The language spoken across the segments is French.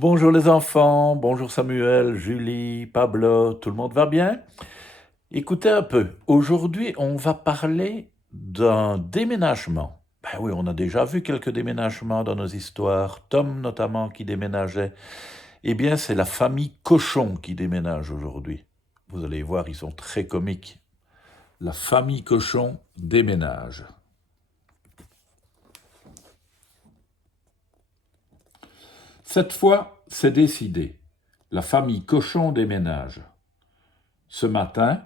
Bonjour les enfants, bonjour Samuel, Julie, Pablo, tout le monde va bien? Écoutez un peu, aujourd'hui on va parler d'un déménagement. Ben oui, on a déjà vu quelques déménagements dans nos histoires, Tom notamment qui déménageait. Eh bien, c'est la famille Cochon qui déménage aujourd'hui. Vous allez voir, ils sont très comiques. La famille Cochon déménage. Cette fois, c'est décidé. La famille Cochon déménage. Ce matin,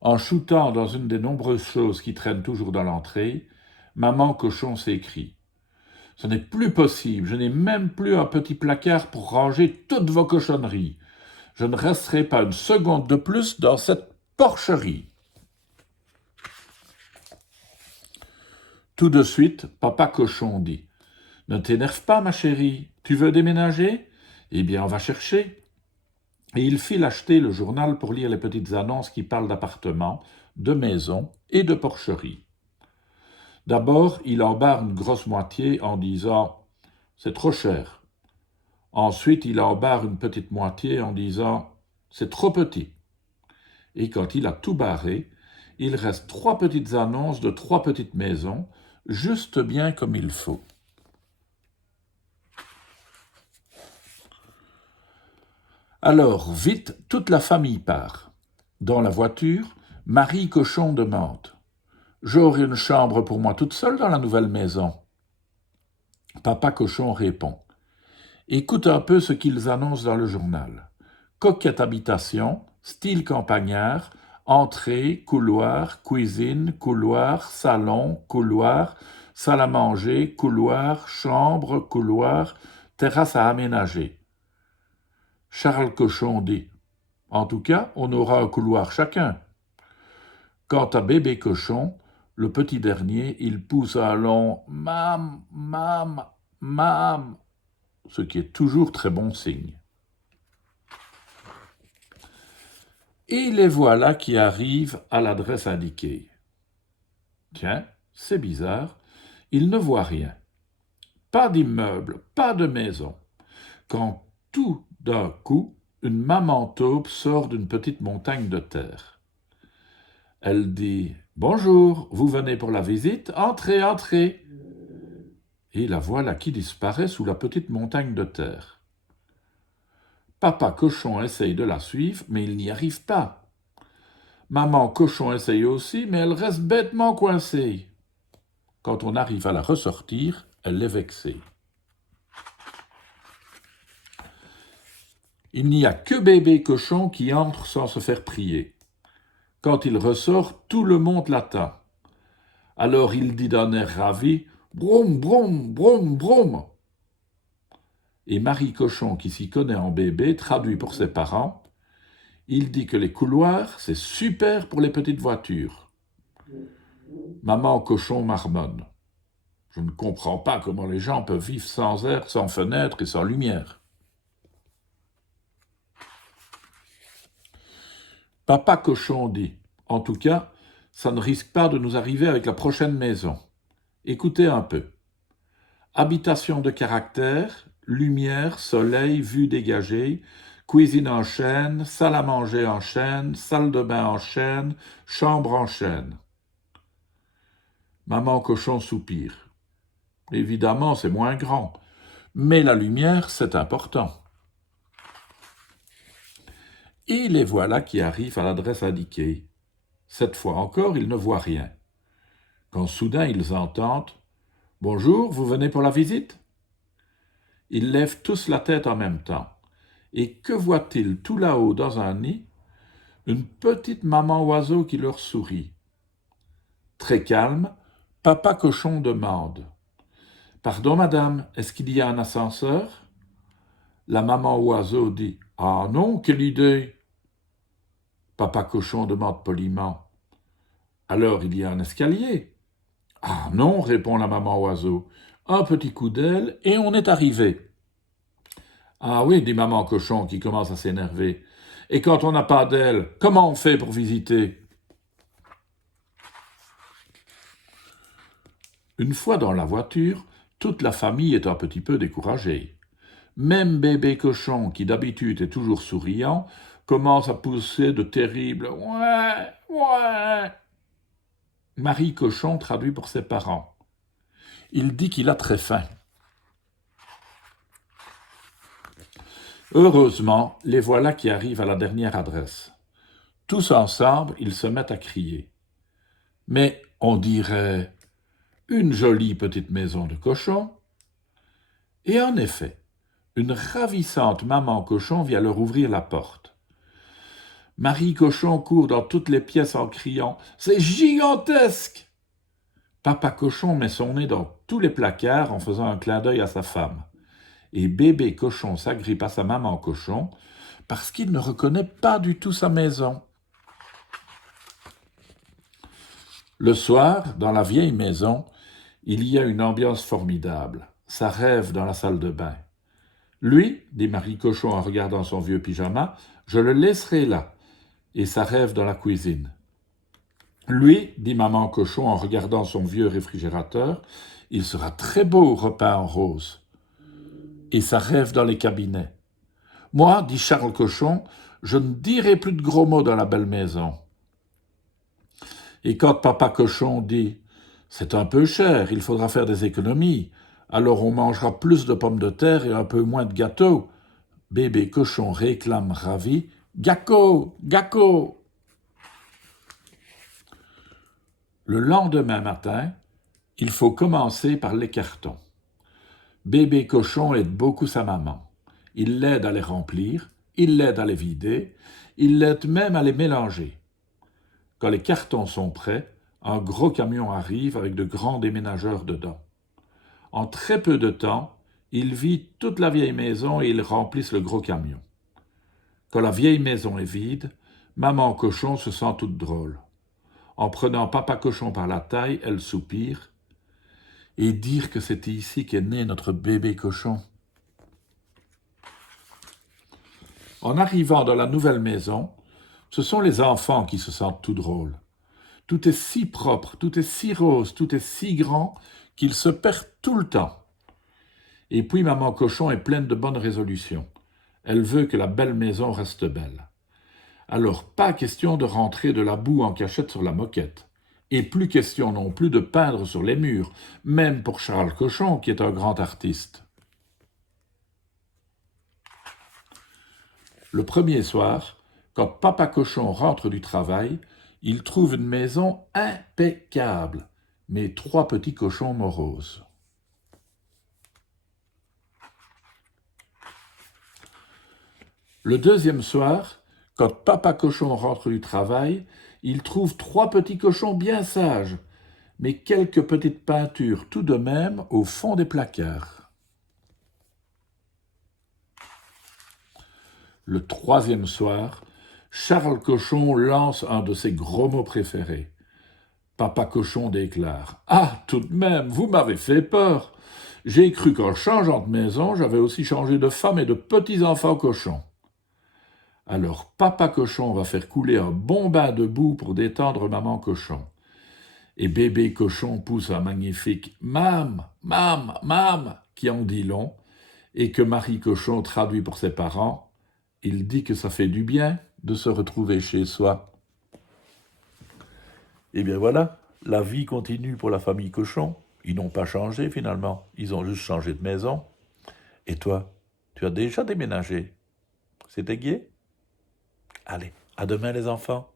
en shootant dans une des nombreuses choses qui traînent toujours dans l'entrée, maman Cochon s'écrie. Ce n'est plus possible, je n'ai même plus un petit placard pour ranger toutes vos cochonneries. Je ne resterai pas une seconde de plus dans cette porcherie. Tout de suite, papa Cochon dit. Ne t'énerve pas, ma chérie, tu veux déménager? Eh bien, on va chercher. Et il file acheter le journal pour lire les petites annonces qui parlent d'appartements, de maisons et de porcheries. D'abord, il en barre une grosse moitié en disant « c'est trop cher ». Ensuite, il en barre une petite moitié en disant « c'est trop petit ». Et quand il a tout barré, il reste 3 petites annonces de 3 petites maisons, juste bien comme il faut. Alors, vite, toute la famille part. Dans la voiture, Marie Cochon demande « J'aurai une chambre pour moi toute seule dans la nouvelle maison ?» Papa Cochon répond « Écoute un peu ce qu'ils annoncent dans le journal. Coquette habitation, style campagnard, entrée, couloir, cuisine, couloir, salon, couloir, salle à manger, couloir, chambre, couloir, terrasse à aménager. » Charles Cochon dit « En tout cas, on aura un couloir chacun. » Quant à bébé Cochon, le petit dernier, il pousse un long « Mam, mam, mam », ce qui est toujours très bon signe. Et les voilà qui arrivent à l'adresse indiquée. Tiens, c'est bizarre, ils ne voient rien. Pas d'immeuble, pas de maison. Quand tout d'un coup, une maman taupe sort d'une petite montagne de terre. Elle dit « Bonjour, vous venez pour la visite? Entrez, entrez !» Et la voilà qui disparaît sous la petite montagne de terre. Papa Cochon essaye de la suivre, mais il n'y arrive pas. Maman Cochon essaye aussi, mais elle reste bêtement coincée. Quand on arrive à la ressortir, elle est vexée. Il n'y a que bébé Cochon qui entre sans se faire prier. Quand il ressort, tout le monde l'attend. Alors il dit d'un air ravi « Broum, broum, broum, broum !» Et Marie Cochon, qui s'y connaît en bébé, traduit pour ses parents. Il dit que les couloirs, c'est super pour les petites voitures. Maman Cochon marmonne. Je ne comprends pas comment les gens peuvent vivre sans air, sans fenêtre et sans lumière. Papa Cochon dit « En tout cas, ça ne risque pas de nous arriver avec la prochaine maison. Écoutez un peu. Habitation de caractère, lumière, soleil, vue dégagée, cuisine en chêne, salle à manger en chêne, salle de bain en chêne, chambre en chêne. » Maman Cochon soupire. Évidemment, c'est moins grand, mais la lumière, c'est important. Et les voilà qui arrivent à l'adresse indiquée. Cette fois encore, ils ne voient rien. Quand soudain ils entendent « Bonjour, vous venez pour la visite ?» Ils lèvent tous la tête en même temps. Et que voient-ils tout là-haut dans un nid? Une petite maman oiseau qui leur sourit. Très calme, Papa Cochon demande « Pardon, madame, est-ce qu'il y a un ascenseur ?» La maman oiseau dit « Ah non, quelle idée !» Papa Cochon demande poliment « Alors il y a un escalier ?» « Ah non, répond la maman oiseau, un petit coup d'aile et on est arrivé. » « Ah oui, dit maman Cochon qui commence à s'énerver. Et quand on n'a pas d'aile, comment on fait pour visiter ?» Une fois dans la voiture, toute la famille est un petit peu découragée. Même bébé cochon, qui d'habitude est toujours souriant, commence à pousser de terribles ouais, ouais. Marie Cochon traduit pour ses parents. Il dit qu'il a très faim. Heureusement, les voilà qui arrivent à la dernière adresse. Tous ensemble, ils se mettent à crier. Mais on dirait une jolie petite maison de cochon. Et en effet, une ravissante maman cochon vient leur ouvrir la porte. Marie Cochon court dans toutes les pièces en criant « C'est gigantesque !» Papa Cochon met son nez dans tous les placards en faisant un clin d'œil à sa femme. Et bébé Cochon s'agrippe à sa maman Cochon parce qu'il ne reconnaît pas du tout sa maison. Le soir, dans la vieille maison, il y a une ambiance formidable. Ça rêve dans la salle de bain. Lui, dit Marie Cochon en regardant son vieux pyjama, je le laisserai là. Et ça rêve dans la cuisine. Lui, dit maman Cochon en regardant son vieux réfrigérateur, il sera très beau repeint en rose. Et ça rêve dans les cabinets. Moi, dit Charles Cochon, je ne dirai plus de gros mots dans la belle maison. Et quand papa Cochon dit « C'est un peu cher, il faudra faire des économies, alors on mangera plus de pommes de terre et un peu moins de gâteaux », bébé Cochon réclame ravi « Gacco, gacco !» Le lendemain matin, il faut commencer par les cartons. Bébé Cochon aide beaucoup sa maman. Il l'aide à les remplir, il l'aide à les vider, il l'aide même à les mélanger. Quand les cartons sont prêts, un gros camion arrive avec de grands déménageurs dedans. En très peu de temps, ils vident toute la vieille maison et ils remplissent le gros camion. Quand la vieille maison est vide, maman Cochon se sent toute drôle. En prenant papa Cochon par la taille, elle soupire. Et dire que c'était ici qu'est né notre bébé cochon. En arrivant dans la nouvelle maison, ce sont les enfants qui se sentent tout drôles. Tout est si propre, tout est si rose, tout est si grand qu'ils se perdent tout le temps. Et puis maman Cochon est pleine de bonnes résolutions. Elle veut que la belle maison reste belle. Alors pas question de rentrer de la boue en cachette sur la moquette. Et plus question non plus de peindre sur les murs, même pour Charles Cochon qui est un grand artiste. Le premier soir, quand papa Cochon rentre du travail, il trouve une maison impeccable, mais 3 petits cochons moroses. Le deuxième soir, quand papa Cochon rentre du travail, il trouve 3 petits cochons bien sages, mais quelques petites peintures tout de même au fond des placards. Le troisième soir, Charles Cochon lance un de ses gros mots préférés. Papa Cochon déclare « Ah, tout de même, vous m'avez fait peur. J'ai cru qu'en changeant de maison, j'avais aussi changé de femme et de petits-enfants cochons. » Alors papa Cochon va faire couler un bon bain de boue pour détendre maman Cochon. Et bébé Cochon pousse un magnifique « Mam, mam, mam » qui en dit long, et que Marie Cochon traduit pour ses parents. Il dit que ça fait du bien de se retrouver chez soi. Et bien voilà, la vie continue pour la famille Cochon. Ils n'ont pas changé finalement, ils ont juste changé de maison. Et toi, tu as déjà déménagé? C'était gai? Allez, à demain les enfants.